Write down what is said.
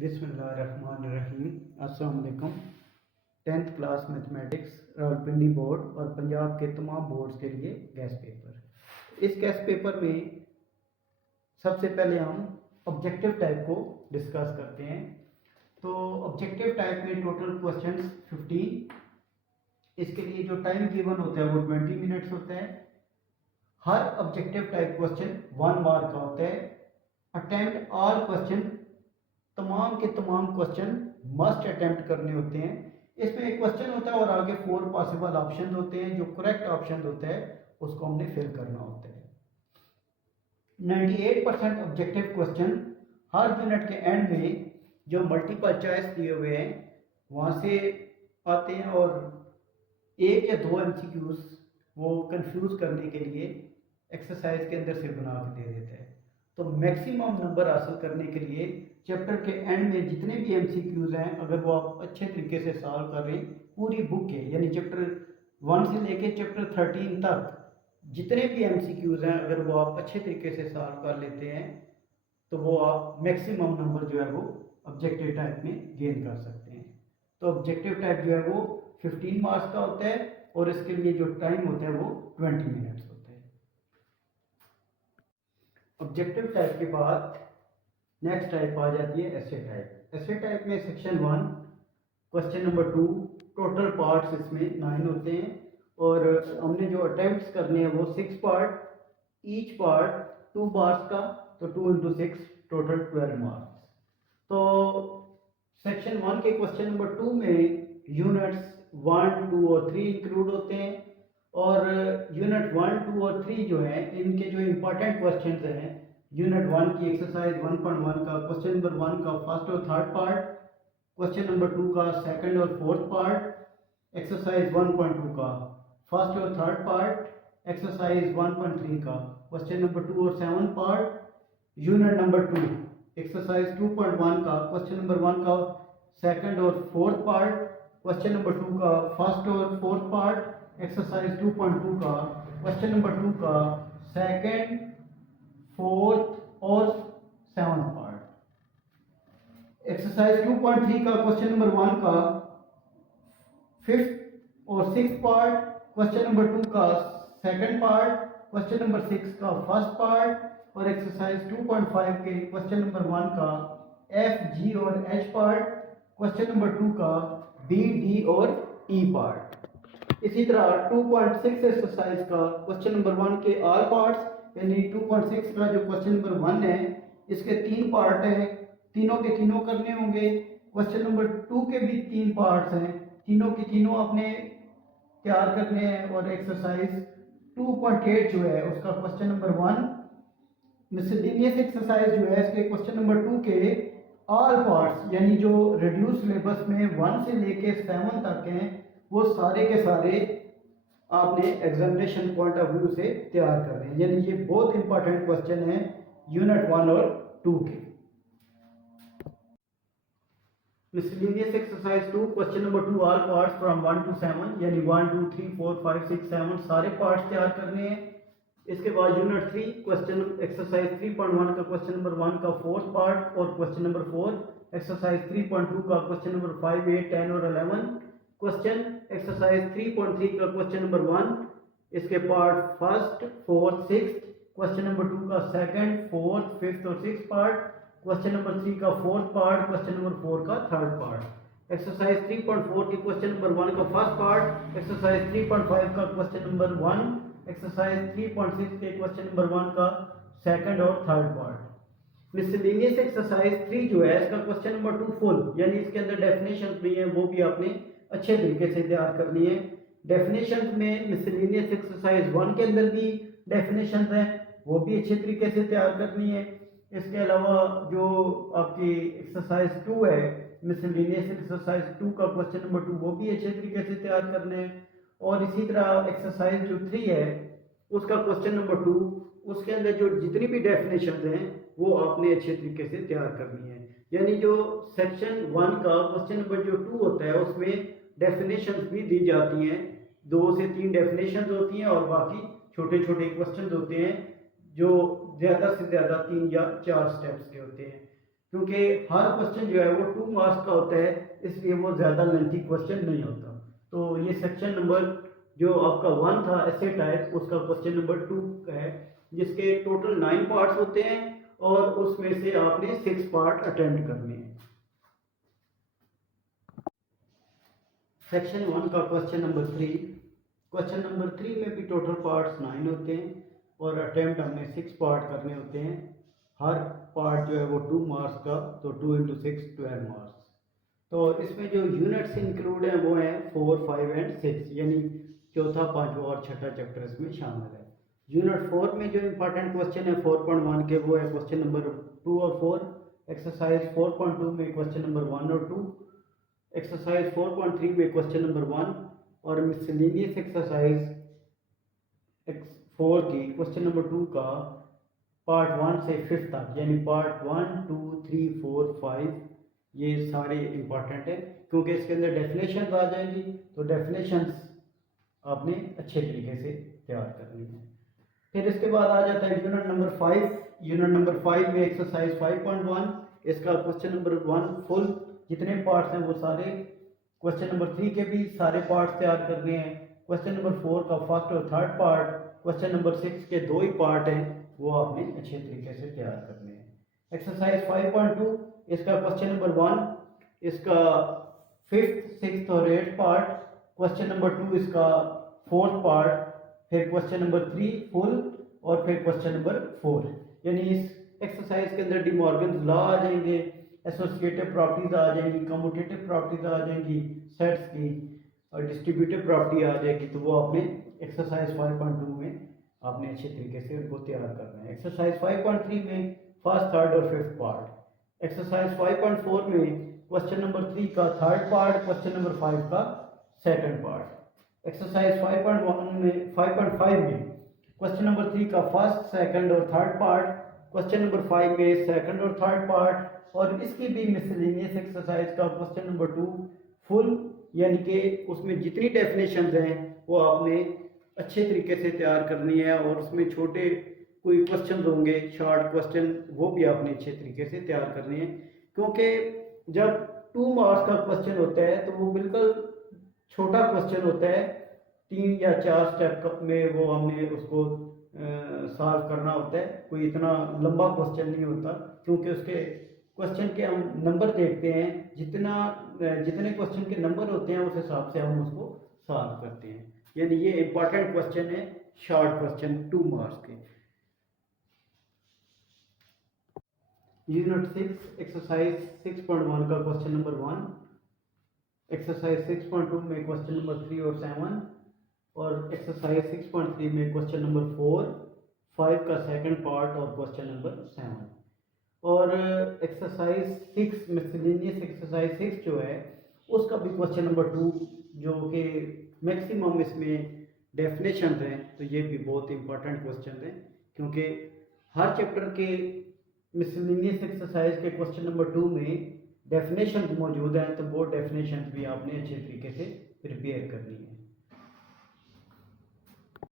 बिस्मिल्लाहिर्रहमानिर्रहीम। अस्सलाम वालेकुम। 10th class mathematics Rawalpindi board और पंजाब के तमाम बोर्ड्स के लिए गैस पेपर। इस गैस पेपर में सबसे पहले हम ऑब्जेक्टिव टाइप को डिस्कस करते हैं। तो ऑब्जेक्टिव टाइप में टोटल क्वेश्चंस 15। इसके लिए जो टाइम गिवन होता है वो 20 मिनट्स होता है। हर ऑब्जेक्टिव टाइप क्वेश्चन 1 मार्क का होता है। अटेम्प्ट ऑल क्वेश्चन, तमाम के तमाम क्वेश्चन मस्ट अटेम्प्ट करने होते हैं। इसमें एक क्वेश्चन होता है और आगे 4 पॉसिबल ऑप्शन होते हैं। जो करेक्ट ऑप्शन होता है उसको हमने फिल करना होता है। 98% ऑब्जेक्टिव क्वेश्चन हर यूनिट के एंड में जो मल्टीपल चॉइस दिए हुए हैं वहाँ से आते हैं और एक या दो एमसीक्यूज वो कंफ्यूज करने के लिए एक्सरसाइज के अंदर से बना के दे देता है। तो मैक्सिमम नंबर हासिल करने के लिए चैप्टर के एंड में जितने भी एमसीक्यूज हैं, अगर वो आप अच्छे तरीके से सॉल्व कर रहे हैं, पूरी बुक के यानी चैप्टर 1 से लेके चैप्टर 13 तक जितने भी एमसीक्यूज हैं, अगर वो आप अच्छे तरीके से सॉल्व कर लेते हैं तो वो आप मैक्सिमम नंबर जो है वो ऑब्जेक्टिव टाइप में गेन कर सकते हैं। तो ऑब्जेक्टिव टाइप जो है वो 15 मार्क्स का होता है और इसके लिए जो टाइम होता है वो 20 मिनट्स होता है। ऑब्जेक्टिव टाइप के बाद नेक्स्ट टाइप आ जाती है एसे टाइप। एसे टाइप में section 1 question number 2, total parts इसमें 9 होते हैं और हमने जो अटेम्प्ट्स करने हैं वो 6 पार्ट, ईच पार्ट 2 मार्क्स का, तो 2 इंटू 6 टोटल 12 मार्क्स। तो सेक्शन 1 के क्वेश्चन नंबर 2 में यूनिट्स 1, 2 और 3 इंक्लूड होते हैं और यूनिट 1, 2 और 3 जो है इनके जो इम्पोर्टेंट क्वेश्चंस हैं, यूनिट 1 की एक्सरसाइज 1.1 का क्वेश्चन नंबर 1 का फर्स्ट और थर्ड पार्ट, क्वेश्चन नंबर 2 का सेकंड और फोर्थ पार्ट, एक्सरसाइज 1.2 का फर्स्ट और थर्ड पार्ट, एक्सरसाइज 1.3 का क्वेश्चन नंबर 2 और 7 पार्ट, यूनिट नंबर 2 एक्सरसाइज 2.1 का क्वेश्चन नंबर 1 का सेकंड और फोर्थ पार्ट, क्वेश्चन नंबर 2 का फर्स्ट और फोर्थ पार्ट, एक्सरसाइज 2.2 का क्वेश्चन नंबर 2 का सेकंड, फोर्थ और 7th पार्ट, एक्सरसाइज 2.3 का क्वेश्चन नंबर 1 का फिफ्थ और सिक्स्थ पार्ट, क्वेश्चन नंबर 2 का सेकंड पार्ट, क्वेश्चन नंबर 6 का फर्स्ट पार्ट और एक्सरसाइज 2.5 के क्वेश्चन नंबर 1 का एफ, जी और एच पार्ट, क्वेश्चन नंबर 2 का बी, डी और ई पार्ट। इसी तरह 2.6 एक्सरसाइज का क्वेश्चन नंबर 1 के ऑल पार्ट्स, यानी 2.6 का जो क्वेश्चन नंबर 1 है इसके 3 पार्ट है, तीनों के तीनों करने होंगे। क्वेश्चन नंबर 2 के भी 3 पार्ट्स हैं, तीनों की तीनों आपने तैयार करने हैं। और एक्सरसाइज 2.8 जो है उसका क्वेश्चन नंबर 1 मिसलेनियस एक्सरसाइज जो है इसके क्वेश्चन नंबर 2 के ऑल पार्ट्स, यानी जो रिड्यूस सिलेबस में 1 से लेके 7 तक हैं, वो सारे के सारे आपने एग्जामिनेशन पॉइंट ऑफ व्यू से तैयार करने हैं। यानी ये बहुत इंपॉर्टेंट क्वेश्चन है यूनिट 1 और 2 के। Miscellaneous exercise 2 question number 2 all parts from 1 to 7, यानी 1 2 3 4 5 6 7 सारे पार्ट्स तैयार करने हैं। इसके बाद यूनिट 3 क्वेश्चन एक्सरसाइज 3.1 का क्वेश्चन नंबर 1 का फोर्थ पार्ट और क्वेश्चन नंबर 4, एक्सरसाइज 3.2 का क्वेश्चन नंबर 5, 8, 10 और 11, क्वेश्चन एक्सरसाइज 3.3 का क्वेश्चन नंबर 1 इसके part first, fourth, sixth, question number 2 का सेकंड, फोर्थ, फिफ्थ और सिक्स्थ पार्ट, क्वेश्चन नंबर 3 का फोर्थ पार्ट, क्वेश्चन नंबर 4 का थर्ड पार्ट, एक्सरसाइज 3.4 के क्वेश्चन नंबर 1 का फर्स्ट पार्ट, एक्सरसाइज 3.5 का क्वेश्चन नंबर 1, एक्सरसाइज 3.6 के क्वेश्चन नंबर 1 का सेकंड और थर्ड पार्ट। मिसलेनियस एक्सरसाइज 3 जो है इसका क्वेश्चन नंबर 2 फुल, यानी इसके अंदर डेफिनेशंस भी हैं, वो भी आपने अच्छे तरीके से तैयार करनी है। डेफिनेशंस में मिसलेनियस एक्सरसाइज 1 के अंदर भी डेफिनेशंस हैं, वो भी अच्छे तरीके से तैयार करनी है। इसके अलावा जो आपकी एक्सरसाइज 2 है, मिसलेनियस एक्सरसाइज 2 का क्वेश्चन नंबर 2, वो भी अच्छे तरीके से तैयार करने हैं। और इसी तरह एक्सरसाइज जो 3 है उसका क्वेश्चन नंबर 2, उसके अंदर जो जितनी भी डेफिनेशंस हैं वो आपने अच्छे तरीके से तैयार करनी है। यानी जो सेक्शन 1 का क्वेश्चन नंबर जो 2 होता है उसमें डेफिनेशंस भी दी जाती हैं, 2 से 3 डेफिनेशंस होती हैं और बाकी छोटे छोटे क्वेश्चंस होते हैं जो ज़्यादा से ज़्यादा 3 या 4 स्टेप्स के होते हैं। क्योंकि हर क्वेश्चन जो है वो 2 मार्क्स का होता है, इसलिए वो ज़्यादा लेंथी क्वेश्चन नहीं होता। तो ये सेक्शन नंबर जो आपका 1 था ऐसे टाइप, उसका क्वेश्चन नंबर 2 है, जिसके टोटल 9 पार्ट्स होते हैं और उसमें से आपने 6 पार्ट अटेम्प्ट करने हैं। सेक्शन 1 का क्वेश्चन नंबर 3, क्वेश्चन नंबर 3 में भी टोटल पार्ट्स 9 होते हैं और अटेम्प्ट हमने 6 पार्ट करने होते हैं। हर पार्ट जो है वो 2 मार्क्स का, तो 2 इंटू 6 12 मार्क्स। तो इसमें जो यूनिट्स इंक्लूड हैं वो हैं 4, 5 एंड 6, यानी चौथा, पांचवा और छठा चैप्टर इसमें शामिल है। यूनिट 4 में जो इंपॉर्टेंट क्वेश्चन है 4.1 के, वो है क्वेश्चन नंबर 2 और 4। एक्सरसाइज 4.2 में क्वेश्चन नंबर 1 और 2, एक्सरसाइज 4.3 में क्वेश्चन नंबर 1 और मिसलेनियस एक्सरसाइज 4 की क्वेश्चन नंबर 2 का पार्ट 1 से 5 तक, यानी पार्ट 1, 2, 3, 4, 5, ये सारे इंपॉर्टेंट है क्योंकि इसके अंदर डेफिनेशंस आ जाएंगी। तो डेफिनेशंस आपने अच्छे तरीके से तैयार करनी है। फिर इसके बाद आ जाता है यूनिट नंबर 5। यूनिट नंबर 5 में एक्सरसाइज 5.1, इसका क्वेश्चन नंबर 1 फुल जितने पार्ट्स हैं वो सारे, क्वेश्चन नंबर 3 के भी सारे पार्ट्स तैयार करने हैं, क्वेश्चन नंबर 4 का फर्स्ट और थर्ड पार्ट, क्वेश्चन नंबर 6 के 2 ही पार्ट हैं, वो आपने अच्छे तरीके से तैयार करने हैं। एक्सरसाइज 5.2, इसका क्वेश्चन नंबर 1, इसका 5th, 6th और 8th पार्ट, क्वेश्चन नंबर 2 इसका 4th पार्ट, फिर क्वेश्चन नंबर 3 फुल और फिर क्वेश्चन नंबर 4। यानी इस एक्सरसाइज के अंदर डिमॉर्गन्स लॉ आ जाएंगे, एसोसिएटिव प्रॉपर्टीज आ जाएंगी, कम्यूटेटिव प्रॉपर्टीज आ जाएंगी सेट्स की, और डिस्ट्रीब्यूटिव प्रॉपर्टी आ जाएगी। तो वो आपने एक्सरसाइज 5.2 में आपने अच्छे तरीके से उनको तैयार करना है। एक्सरसाइज 5.3 में फर्स्ट, थर्ड और 5th पार्ट। एक्सरसाइज 5.4 में क्वेश्चन नंबर 3 का थर्ड पार्ट, क्वेश्चन नंबर 5 का सेकंड पार्ट। एक्सरसाइज 5.5 में क्वेश्चन नंबर 3 का फर्स्ट, सेकंड और थर्ड पार्ट, क्वेश्चन नंबर 5 में सेकंड और थर्ड पार्ट, और इसकी भी मिसलेनियस एक्सरसाइज का क्वेश्चन नंबर 2 फुल, यानी कि उसमें जितनी डेफिनेशंस हैं वो आपने अच्छे तरीके से तैयार करनी है, और उसमें छोटे कोई क्वेश्चन होंगे, शॉर्ट क्वेश्चन, वो भी आपने अच्छे तरीके से तैयार करने हैं। क्योंकि जब 2 मार्क्स का क्वेश्चन होता है तो वो बिल्कुल छोटा क्वेश्चन होता है, 3 या 4 स्टेप में वो हमने उसको सॉल्व करना होता है, कोई इतना लंबा क्वेश्चन नहीं होता। क्योंकि उसके क्वेश्चन के हम नंबर देखते हैं, जितने क्वेश्चन के नंबर होते हैं उस हिसाब से हम उसको सॉल्व करते हैं। यानी ये इंपॉर्टेंट क्वेश्चन है, शॉर्ट क्वेश्चन 2 मार्क्स के। यूनिट 6 एक्सरसाइज 6.1 का क्वेश्चन नंबर 1, एक्सरसाइज 6.2 में क्वेश्चन नंबर 3 और 7, और एक्सरसाइज 6.3 में क्वेश्चन नंबर 4, 5 का सेकंड पार्ट और क्वेश्चन नंबर 7। और एक्सरसाइज 6 मिसलेनियस एक्सरसाइज 6 जो है उसका भी क्वेश्चन नंबर 2, जो कि मैक्सिमम इसमें डेफिनेशंस हैं, तो ये भी बहुत इंपॉर्टेंट क्वेश्चन हैं। क्योंकि हर चैप्टर के मिसलेनियस एक्सरसाइज के क्वेश्चन नंबर 2 में डेफिनेशंस मौजूद हैं, तो वो डेफिनेशंस भी आपने अच्छे तरीके से प्रिपेयर करनी है।